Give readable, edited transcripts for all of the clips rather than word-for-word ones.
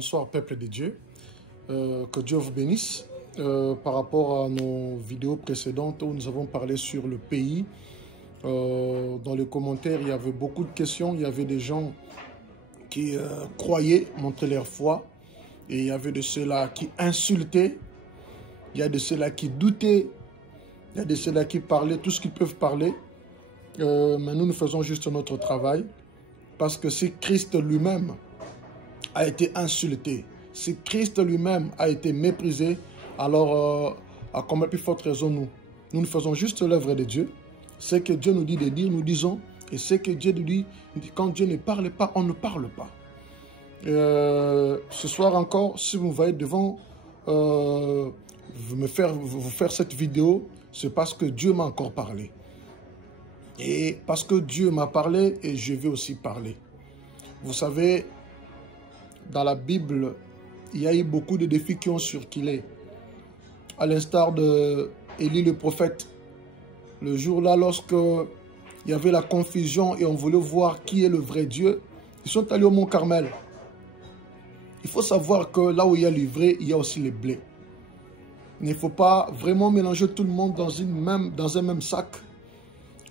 Bonsoir peuple de Dieu, que Dieu vous bénisse. Par rapport à nos vidéos précédentes où nous avons parlé sur le pays, dans les commentaires il y avait beaucoup de questions, il y avait des gens qui croyaient, montraient leur foi, et il y avait de ceux-là qui insultaient, il y a de ceux-là qui doutaient, il y a de ceux-là qui parlaient tout ce qu'ils peuvent parler, mais nous faisons juste notre travail, parce que si Christ lui-même a été insulté, si Christ lui-même a été méprisé, alors à combien plus forte raison nous faisons juste l'œuvre de Dieu. Ce que Dieu nous dit de dire, nous disons, et ce que Dieu nous dit, quand Dieu ne parle pas, on ne parle pas. Ce soir encore, si vous voyez devant vous faire cette vidéo, c'est parce que Dieu m'a encore parlé. Et parce que Dieu m'a parlé, et je vais aussi parler. Vous savez, dans la Bible, il y a eu beaucoup de défis qui ont circulé. À l'instar de Élie le prophète, le jour-là, lorsque il y avait la confusion et on voulait voir qui est le vrai Dieu, ils sont allés au mont Carmel. Il faut savoir que là où il y a l'ivraie, il y a aussi les blés. Il ne faut pas vraiment mélanger tout le monde dans un même sac.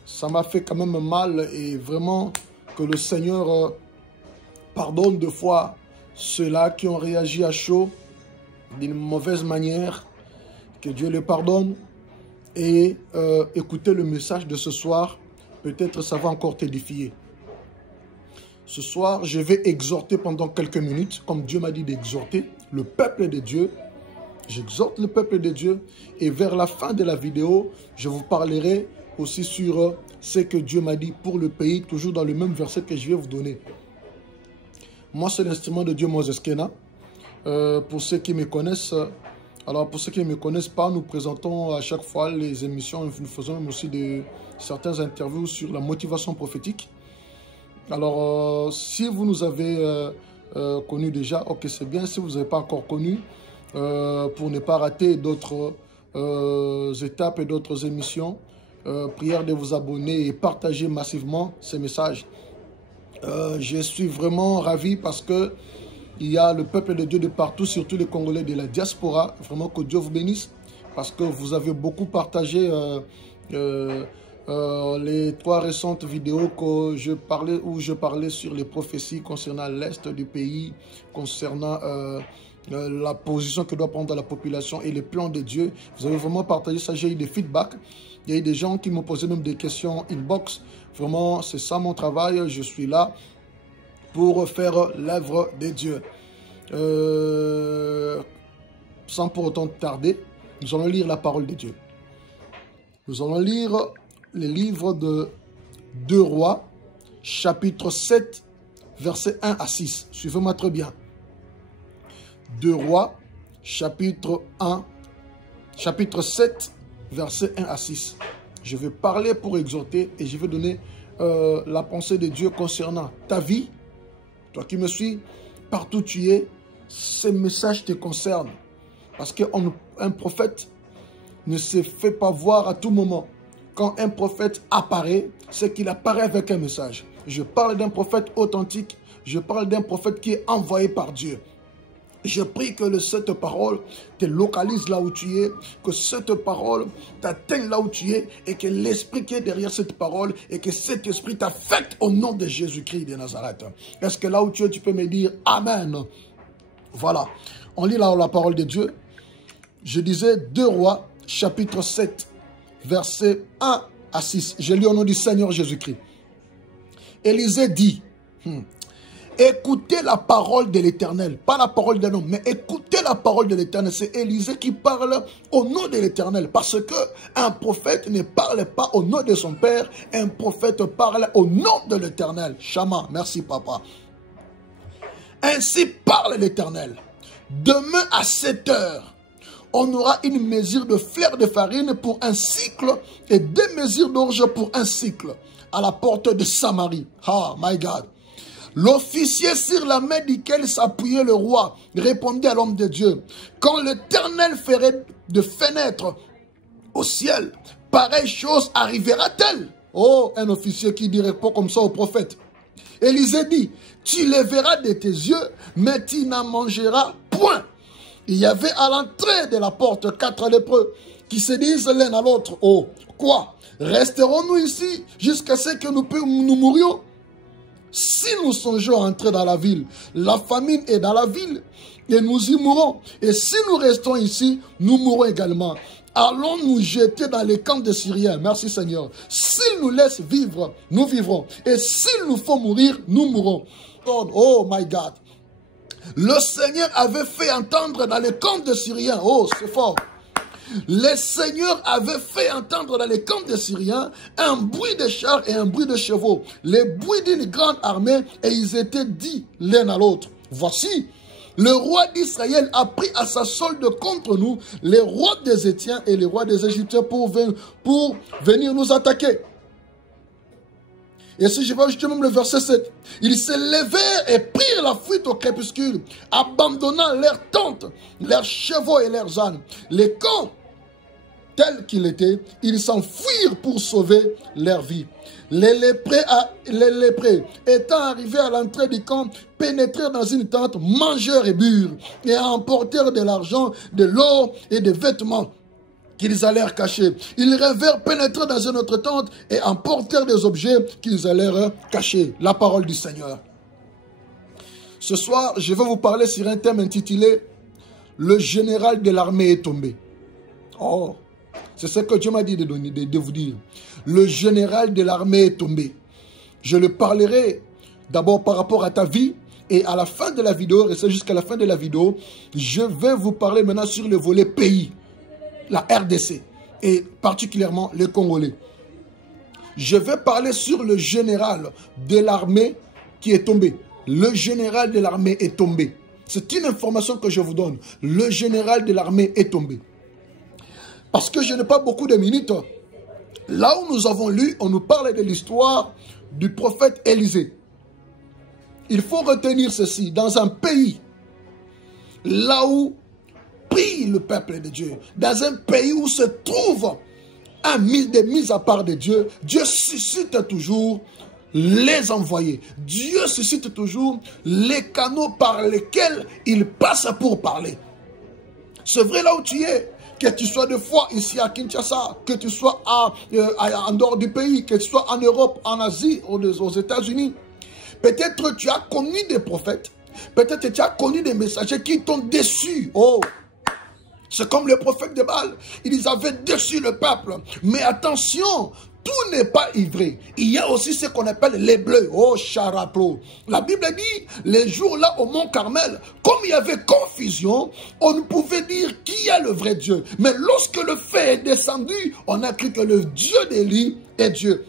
Ça m'a fait quand même mal et vraiment que le Seigneur pardonne deux fois ceux-là qui ont réagi à chaud d'une mauvaise manière. Que Dieu les pardonne et écoutez le message de ce soir. Peut-être ça va encore t'édifier. Ce soir, je vais exhorter pendant quelques minutes, comme Dieu m'a dit d'exhorter le peuple de Dieu. J'exhorte le peuple de Dieu et vers la fin de la vidéo, je vous parlerai aussi sur ce que Dieu m'a dit pour le pays, toujours dans le même verset que je vais vous donner. Moi, c'est l'instrument de Dieu Moses Kena. Pour ceux qui me connaissent, alors pour ceux qui ne me connaissent pas, nous présentons à chaque fois les émissions, nous faisons aussi certaines interviews sur la motivation prophétique. Alors, si vous nous avez connus déjà, ok, c'est bien. Si vous n'avez pas encore connu, pour ne pas rater d'autres étapes et d'autres émissions, prière de vous abonner et partager massivement ces messages. Je suis vraiment ravi parce que il y a le peuple de Dieu de partout, surtout les Congolais de la diaspora. Vraiment que Dieu vous bénisse parce que vous avez beaucoup partagé les 3 récentes vidéos où je parlais sur les prophéties concernant l'Est du pays, concernant la position que doit prendre la population et les plans de Dieu. Vous avez vraiment partagé ça, j'ai eu des feedbacks. Il y a eu des gens qui m'ont posé même des questions inbox. Vraiment, c'est ça mon travail. Je suis là pour faire l'œuvre de Dieu. Sans pour autant tarder, nous allons lire la parole de Dieu. Nous allons lire le livre de 2 Rois, chapitre 7, versets 1 à 6. Suivez-moi très bien. 2 Rois, chapitre 7, versets 1 à 6. Je vais parler pour exhorter et je vais donner la pensée de Dieu concernant ta vie. Toi qui me suis, partout tu es, ces messages te concernent. Parce qu'un prophète ne se fait pas voir à tout moment. Quand un prophète apparaît, c'est qu'il apparaît avec un message. Je parle d'un prophète authentique, je parle d'un prophète qui est envoyé par Dieu. Je prie que cette parole te localise là où tu es, que cette parole t'atteigne là où tu es et que l'esprit qui est derrière cette parole et que cet esprit t'affecte au nom de Jésus-Christ de Nazareth. Est-ce que là où tu es, tu peux me dire Amen? Voilà. On lit là la parole de Dieu. Je disais 2 Rois, chapitre 7, versets 1 à 6. Je lis au nom du Seigneur Jésus-Christ. Élisée dit... Écoutez la parole de l'Éternel, pas la parole d'un homme, mais écoutez la parole de l'Éternel. C'est Élisée qui parle au nom de l'Éternel, parce que un prophète ne parle pas au nom de son père, un prophète parle au nom de l'Éternel. Chama, merci papa. Ainsi parle l'Éternel. Demain à 7 heures, on aura une mesure de fleur de farine pour un cycle et 2 mesures d'orge pour un cycle à la porte de Samarie. Ah, my God. L'officier sur la main duquel s'appuyait le roi répondit à l'homme de Dieu. Quand l'Éternel ferait de fenêtres au ciel, pareille chose arrivera-t-elle? Oh, un officier qui dirait pas comme ça au prophète. Élisée dit, tu les verras de tes yeux, mais tu n'en mangeras point. Il y avait à l'entrée de la porte 4 lépreux qui se disent l'un à l'autre, oh, quoi? Resterons-nous ici jusqu'à ce que nous mourions? Si nous songeons à entrer dans la ville, la famine est dans la ville et nous y mourrons. Et si nous restons ici, nous mourrons également. Allons nous jeter dans les camps des Syriens. Merci Seigneur. S'ils nous laissent vivre, nous vivrons. Et s'ils nous font mourir, nous mourrons. Oh my God. Le Seigneur avait fait entendre dans les camps des Syriens. Oh, c'est fort. Le Seigneur avait fait entendre dans les camps des Syriens un bruit de chars et un bruit de chevaux. Les bruits d'une grande armée, et ils étaient dits l'un à l'autre. Voici, le roi d'Israël a pris à sa solde contre nous les rois des Étiens et les rois des Égyptiens pour venir nous attaquer. Et si je vais ajouter même le verset 7, ils se levèrent et prirent la fuite au crépuscule, abandonnant leurs tentes, leurs chevaux et leurs ânes. Les camps, tels qu'ils étaient, ils s'enfuirent pour sauver leur vie. Les lépreux, étant arrivés à l'entrée du camp, pénétrèrent dans une tente, mangèrent et burent, et emportèrent de l'argent, de l'or et des vêtements qu'ils allèrent cacher. Ils rêvèrent pénétrer dans une autre tente et emportèrent des objets qu'ils allèrent cacher. La parole du Seigneur. Ce soir, je vais vous parler sur un thème intitulé « Le général de l'armée est tombé ». Oh, c'est ce que Dieu m'a dit de vous dire. Le général de l'armée est tombé. Je le parlerai d'abord par rapport à ta vie et à la fin de la vidéo, et c'est jusqu'à la fin de la vidéo, je vais vous parler maintenant sur le volet pays. La RDC et particulièrement les Congolais. Je vais parler sur le général de l'armée qui est tombé. Le général de l'armée est tombé. C'est une information que je vous donne. Le général de l'armée est tombé. Parce que je n'ai pas beaucoup de minutes. Là où nous avons lu, on nous parle de l'histoire du prophète Élisée. Il faut retenir ceci. Dans un pays, là où prie le peuple de Dieu, dans un pays où se trouve des mises à part de Dieu, Dieu suscite toujours les envoyés. Dieu suscite toujours les canaux par lesquels il passe pour parler. C'est vrai là où tu es, que tu sois de foi ici à Kinshasa, que tu sois en dehors du pays, que tu sois en Europe, en Asie, aux États-Unis. Peut-être tu as connu des prophètes, peut-être tu as connu des messagers qui t'ont déçu. Oh! C'est comme les prophètes de Baal. Ils avaient déçu le peuple. Mais attention, tout n'est pas ivré. Il y a aussi ce qu'on appelle les bleus. Oh, charaplo. La Bible dit, les jours-là au mont Carmel, comme il y avait confusion, on ne pouvait dire qui est le vrai Dieu. Mais lorsque le feu est descendu, on a cru que le Dieu d'Élie est Dieu.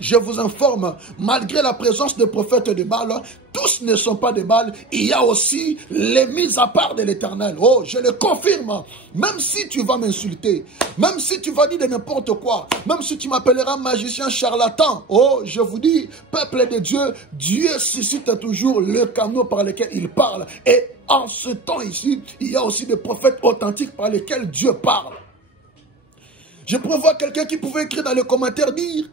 Je vous informe, malgré la présence des prophètes de Baal, tous ne sont pas de Baal. Il y a aussi les mises à part de l'Éternel. Oh, je le confirme. Même si tu vas m'insulter, même si tu vas dire de n'importe quoi, même si tu m'appelleras magicien charlatan, oh, je vous dis, peuple de Dieu, Dieu suscite toujours le canot par lequel il parle. Et en ce temps ici, il y a aussi des prophètes authentiques par lesquels Dieu parle. Je prévois quelqu'un qui pouvait écrire dans les commentaires, dire: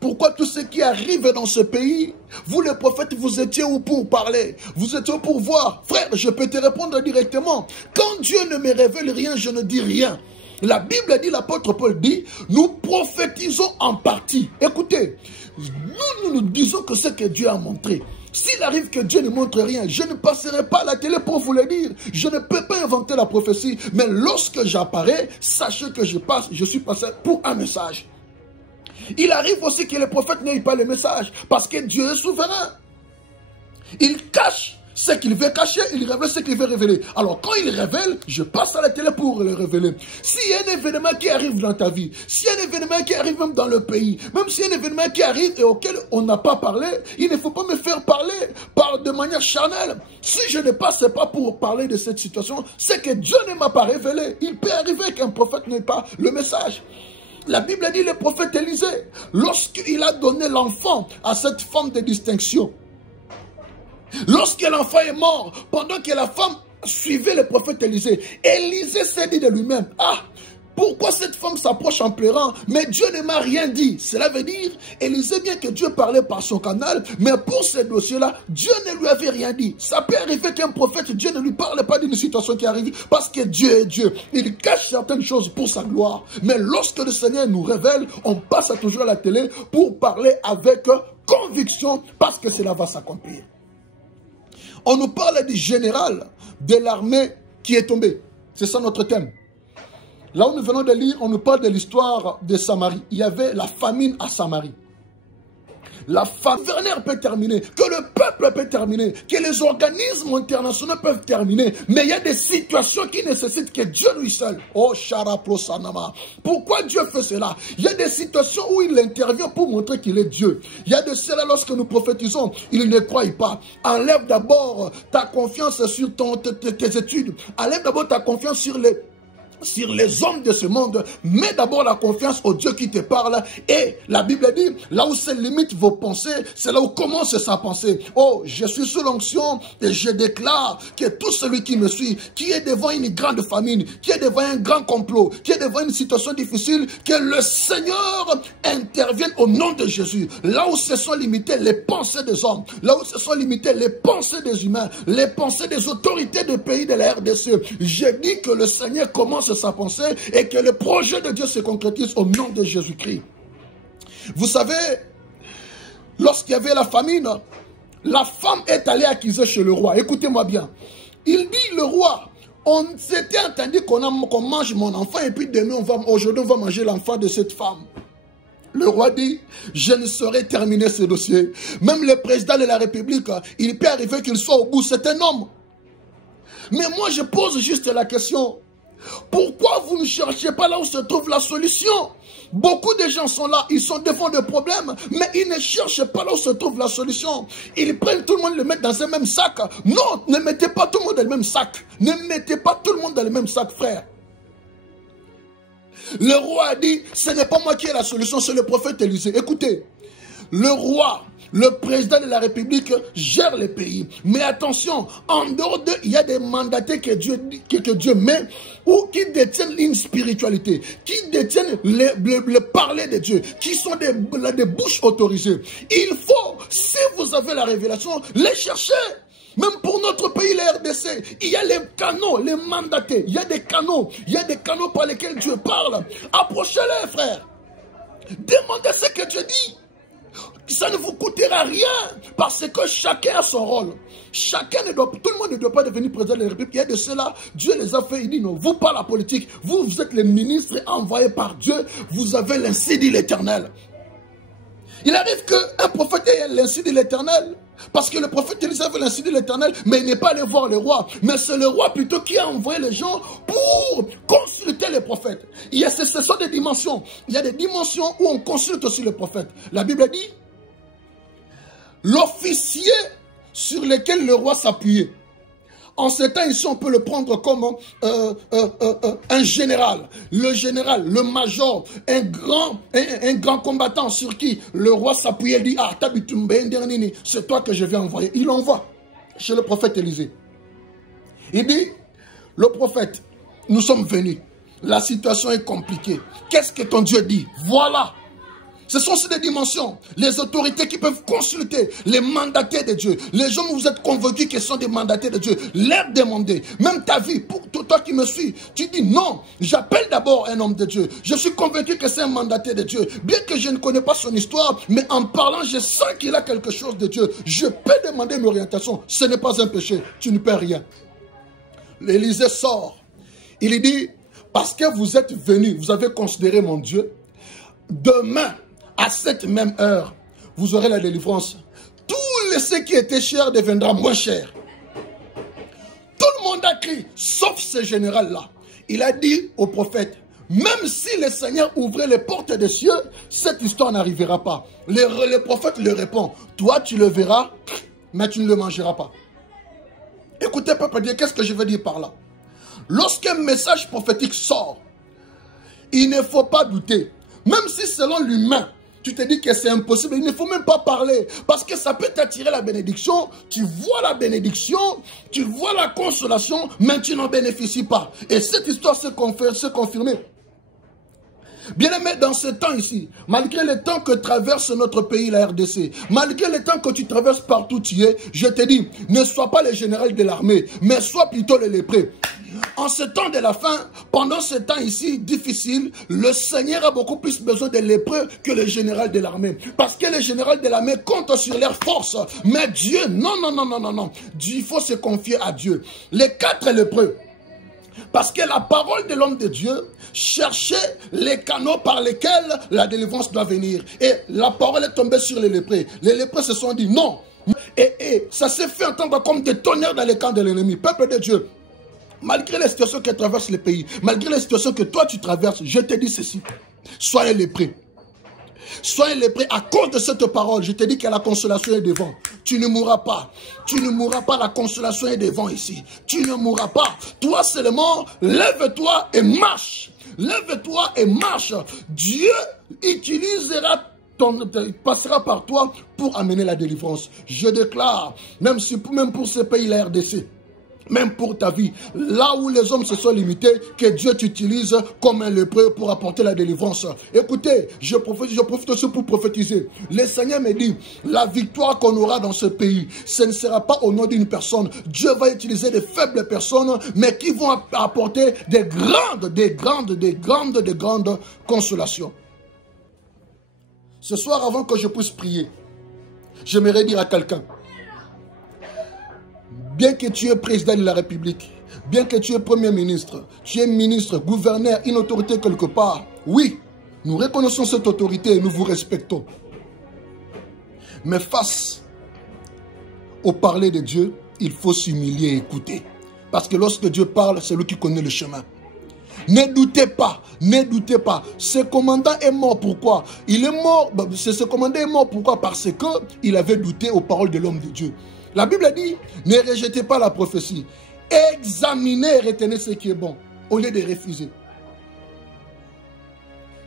pourquoi tout ce qui arrive dans ce pays, vous les prophètes, vous étiez où pour parler? Vous étiez où pour voir? Frère, je peux te répondre directement. Quand Dieu ne me révèle rien, je ne dis rien. La Bible dit, l'apôtre Paul dit, nous prophétisons en partie. Écoutez, nous disons que ce que Dieu a montré. S'il arrive que Dieu ne montre rien, je ne passerai pas à la télé pour vous le dire. Je ne peux pas inventer la prophétie. Mais lorsque j'apparais, sachez que je suis passé pour un message. Il arrive aussi que les prophètes n'aient pas le message, parce que Dieu est souverain. Il cache ce qu'il veut cacher, il révèle ce qu'il veut révéler. Alors quand il révèle, je passe à la télé pour le révéler. S'il y a un événement qui arrive dans ta vie, s'il y a un événement qui arrive même dans le pays, même s'il y a un événement qui arrive et auquel on n'a pas parlé, il ne faut pas me faire parler de manière charnelle. Si je ne passe pas pour parler de cette situation, c'est que Dieu ne m'a pas révélé. Il peut arriver qu'un prophète n'ait pas le message. La Bible dit, le prophète Élisée, lorsqu'il a donné l'enfant à cette femme de distinction, lorsque l'enfant est mort, pendant que la femme suivait le prophète Élisée, Élisée s'est dit de lui-même, ah, Pourquoi cette femme s'approche en pleurant? Mais Dieu ne m'a rien dit. Cela veut dire, elle sait bien que Dieu parlait par son canal, mais pour ce dossier-là, Dieu ne lui avait rien dit. Ça peut arriver qu'un prophète, Dieu ne lui parle pas d'une situation qui arrive, parce que Dieu est Dieu. Il cache certaines choses pour sa gloire. Mais lorsque le Seigneur nous révèle, on passe toujours à la télé pour parler avec conviction, parce que cela va s'accomplir. On nous parle du général de l'armée qui est tombé. C'est ça notre thème. Là où nous venons de lire, on nous parle de l'histoire de Samarie. Il y avait la famine à Samarie. La famine peut terminer, que le peuple peut terminer, que les organismes internationaux peuvent terminer. Mais il y a des situations qui nécessitent que Dieu lui seul. Oh, Sharaprosanama. Pourquoi Dieu fait cela? Il y a des situations où il intervient pour montrer qu'il est Dieu. Il y a de cela lorsque nous prophétisons, il ne croit pas. Enlève d'abord ta confiance sur tes études. Enlève d'abord ta confiance sur les hommes de ce monde, mets d'abord la confiance au Dieu qui te parle. Et la Bible dit, là où se limitent vos pensées, c'est là où commence sa pensée. Oh, je suis sous l'onction et je déclare que tout celui qui me suit, qui est devant une grande famine, qui est devant un grand complot, qui est devant une situation difficile, que le Seigneur intervienne au nom de Jésus. Là où se sont limitées les pensées des hommes, là où se sont limitées les pensées des humains, les pensées des autorités des pays de la RDC, je dis que le Seigneur commence sa pensée et que le projet de Dieu se concrétise au nom de Jésus-Christ. Vous savez, lorsqu'il y avait la famine, la femme est allée accuser chez le roi. Écoutez-moi bien. Il dit, le roi, on s'était entendu qu'on mange mon enfant et puis demain, aujourd'hui, on va manger l'enfant de cette femme. Le roi dit, je ne saurais terminer ce dossier. Même le président de la République, il peut arriver qu'il soit au bout, c'est un homme. Mais moi, je pose juste la question. Pourquoi vous ne cherchez pas là où se trouve la solution? Beaucoup de gens sont là, ils sont devant des problèmes, mais ils ne cherchent pas là où se trouve la solution. Ils prennent tout le monde et le mettent dans un même sac. Non, ne mettez pas tout le monde dans le même sac. Ne mettez pas tout le monde dans le même sac, frère. Le roi a dit, ce n'est pas moi qui ai la solution, c'est le prophète Élisée. Écoutez, le roi, le président de la République gère le pays. Mais attention, en dehors d'eux, il y a des mandatés que Dieu met ou qui détiennent une spiritualité, qui détiennent le parler de Dieu, qui sont des bouches autorisées. Il faut, si vous avez la révélation, les chercher. Même pour notre pays, la RDC, il y a les canaux, les mandatés. Il y a des canaux par lesquels Dieu parle. Approchez-les, frères. Demandez ce que Dieu dit. Ça ne vous coûtera rien parce que chacun a son rôle. Tout le monde ne doit pas devenir président de la République. Il y a de cela, Dieu les a fait. Il dit non, vous pas la politique. Vous êtes les ministres envoyés par Dieu. Vous avez l'ainsi dit l'Éternel. Il arrive qu'un prophète ait l'ainsi dit l'Éternel. Parce que le prophète Élisée avait l'ainsi dit l'Éternel, mais il n'est pas allé voir le roi. Mais c'est le roi plutôt qui a envoyé les gens pour consulter les prophètes. Ce sont des dimensions. Il y a des dimensions où on consulte aussi le prophète. La Bible dit, l'officier sur lequel le roi s'appuyait. En ce temps, ici, on peut le prendre comme un général. Le général, le major, un grand combattant sur qui le roi s'appuyait. Il dit, ah, c'est toi que je vais envoyer. Il envoie chez le prophète Élisée. Il dit, le prophète, nous sommes venus. La situation est compliquée. Qu'est-ce que ton Dieu dit? Voilà. Ce sont ces dimensions. Les autorités qui peuvent consulter les mandatés de Dieu. Les gens où vous êtes convaincus qu'ils sont des mandatés de Dieu. Leur demander. Même ta vie, pour toi qui me suis, tu dis non, j'appelle d'abord un homme de Dieu. Je suis convaincu que c'est un mandaté de Dieu. Bien que je ne connais pas son histoire, mais en parlant, je sens qu'il a quelque chose de Dieu. Je peux demander une orientation. Ce n'est pas un péché. Tu ne perds rien. L'Élysée sort. Il dit, parce que vous êtes venus, vous avez considéré mon Dieu, demain, à cette même heure, vous aurez la délivrance. Tout ce qui était cher deviendra moins cher. Tout le monde a crié, sauf ce général-là. Il a dit au prophète, même si le Seigneur ouvrait les portes des cieux, cette histoire n'arrivera pas. Le prophète lui répond, toi tu le verras, mais tu ne le mangeras pas. Écoutez, peuple Dieu, qu'est-ce que je veux dire par là? Lorsqu'un message prophétique sort, il ne faut pas douter. Même si selon l'humain, tu te dis que c'est impossible, il ne faut même pas parler. Parce que ça peut t'attirer la bénédiction. Tu vois la bénédiction, tu vois la consolation, mais tu n'en bénéficies pas. Et cette histoire s'est confirmée. Bien-aimé, dans ce temps ici, malgré le temps que traverse notre pays, la RDC, malgré le temps que tu traverses partout où tu es, je te dis, ne sois pas le général de l'armée, mais sois plutôt le lépré. En ce temps de la fin, pendant ce temps ici difficile, le Seigneur a beaucoup plus besoin des lépreux que le général de l'armée. Parce que le général de l'armée compte sur leur force. Mais Dieu, non. Il faut se confier à Dieu. Les 4 lépreux, parce que la parole de l'homme de Dieu cherchait les canaux par lesquels la délivrance doit venir. Et la parole est tombée sur les lépreux. Les lépreux se sont dit non. Et ça s'est fait entendre comme des tonnerres dans les camps de l'ennemi. Peuple de Dieu, malgré les situations que traversent le pays, malgré les situations que toi tu traverses, je te dis ceci. Soyez lépreux. Soyez lépreux à cause de cette parole. Je te dis que la consolation est devant. Tu ne mourras pas. Tu ne mourras pas. La consolation est devant ici. Tu ne mourras pas. Toi seulement, lève-toi et marche. Lève-toi et marche. Dieu passera par toi pour amener la délivrance. Je déclare, même pour ce pays, la RDC, même pour ta vie, là où les hommes se sont limités, que Dieu t'utilise comme un lépreux pour apporter la délivrance. Écoutez, je profite aussi pour prophétiser. Le Seigneur me dit, la victoire qu'on aura dans ce pays, ce ne sera pas au nom d'une personne. Dieu va utiliser des faibles personnes, mais qui vont apporter des grandes consolations. Ce soir, avant que je puisse prier, j'aimerais dire à quelqu'un, bien que tu es président de la République, bien que tu es premier ministre, tu es ministre, gouverneur, une autorité quelque part, oui, nous reconnaissons cette autorité et nous vous respectons. Mais face au parler de Dieu, il faut s'humilier et écouter. Parce que lorsque Dieu parle, c'est lui qui connaît le chemin. Ne doutez pas, ne doutez pas. Ce commandant est mort, pourquoi? Il est mort, ce commandant est mort, pourquoi? Parce qu'il avait douté aux paroles de l'homme de Dieu. La Bible dit, ne rejetez pas la prophétie. Examinez et retenez ce qui est bon, au lieu de refuser.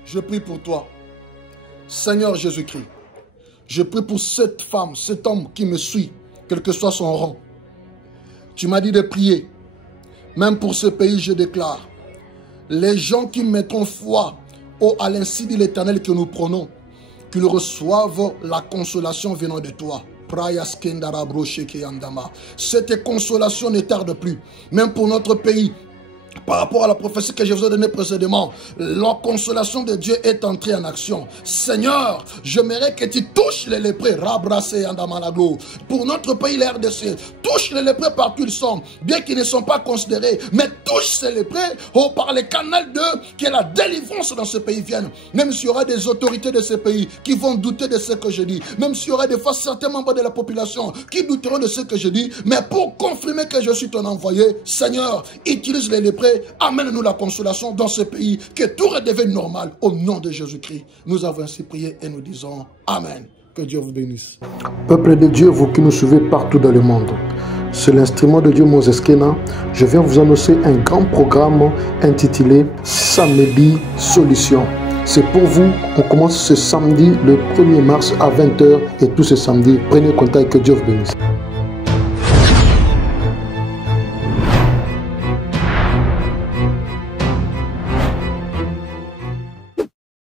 Je prie pour toi, Seigneur Jésus-Christ. Je prie pour cette femme, cet homme qui me suit, quel que soit son rang. Tu m'as dit de prier. Même pour ce pays, je déclare. Les gens qui mettront foi à l'insi de l'Éternel que nous prenons, qu'ils reçoivent la consolation venant de toi. Cette consolation ne tarde plus, même pour notre pays. Par rapport à la prophétie que je vous ai donnée précédemment, la consolation de Dieu est entrée en action. Seigneur, j'aimerais que tu touches les lépreux, pour notre pays, la RDC. Touche les lépreux partout ils sont, bien qu'ils ne sont pas considérés, mais touche ces lépreux par les canaux que la délivrance dans ce pays vienne. Même s'il y aura des autorités de ce pays qui vont douter de ce que je dis, même s'il y aura des fois certains membres de la population qui douteront de ce que je dis, mais pour confirmer que je suis ton envoyé, Seigneur, utilise les lépreux. Amène-nous la consolation dans ce pays, que tout redevienne normal. Au nom de Jésus-Christ, nous avons ainsi prié et nous disons Amen. Que Dieu vous bénisse. Peuple de Dieu, vous qui nous suivez partout dans le monde, c'est l'instrument de Dieu Moses Kena. Je viens vous annoncer un grand programme intitulé Samedi Solution. C'est pour vous, on commence ce samedi le 1er mars à 20 h et tout ce samedi, prenez contact, que Dieu vous bénisse.